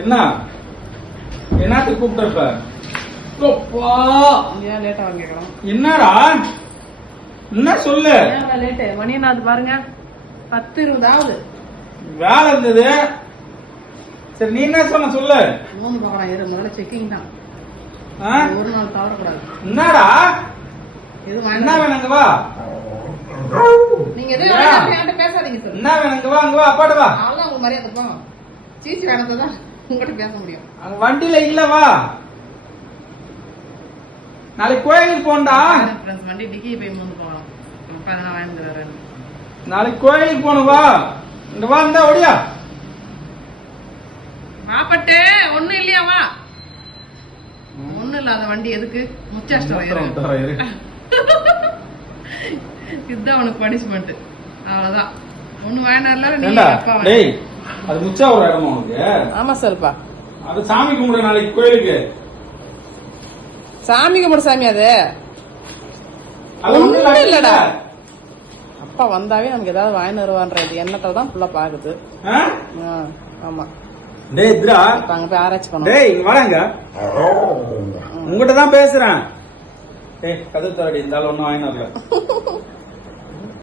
என்ன என்னத்துக்கு கூப்பிட்டப்ப ஏன் லேட்டா வாங்க கேட்கலாம். என்னடா என்ன சொல்லு. லேட்டு மணி என்ன அது பாருங்க 10:20 ஆகுது. வேலை இருந்தது. சரி நீ என்ன சொன்ன சொல்லு. மூணு பார்க்கலாம் இரு, முதல்ல செக்கிங் தான். ஒரு நாள் தவறக்கூடாது. என்னடா இது என்ன வேணுங்க வா. நீங்க எதுவும் பேசாதீங்க சார். என்ன வேணுங்க வா, அங்க வா அப்பாட்ட வா. அவ்வளவுதான் உங்களுக்கு மரியாதை போங்க. சீட்டு வேணத்தை தான் உங்ககிட்ட பேச முடியும். அங்க வண்டியில இல்ல வா. நாளைக்கு கோயிலுக்கு போண்டா. வண்டி டிக்கி போய் மூணு போகலாம். அப்பா அதெல்லாம் வாங்கிட்டு. நாளைக்கு கோயிலுக்கு போகணும் வா. இங்க வா இருந்தா ஓடியா. மாப்பட்டு ஒண்ணும் இல்லையா வா. ஒண்ணும் இல்லாத வண்டி எதுக்கு முச்சாஷ்டம். இதுதான் உனக்கு பனிஷ்மெண்ட். அவ்வளவுதான். ஒண்ணு வேண்டாம். டேய் அது முச்சா ஒரு இடமா உனக்கு? ஆமா சார்ப்பா. அது சாமி கும்பிட நாளைக்கு கோயிலுக்கு. சாமி கும்பிட சாமி அது ஒண்ணும் இல்லடா. அப்பா வந்தாவே நமக்கு ஏதாவது வாங்கி வருவான்ற எண்ணத்துல தான் ஃபுல்லா பாக்குது. ஆமா டேய் இத்ரா அங்க போய் ஆராய்ச்சி பண்ணோம். டேய் இங்க வாங்க. உங்ககிட்ட தான் பேசுறேன். டேய் கதை தரடி இருந்தாலும் ஒன்னும் வாங்கி வரல.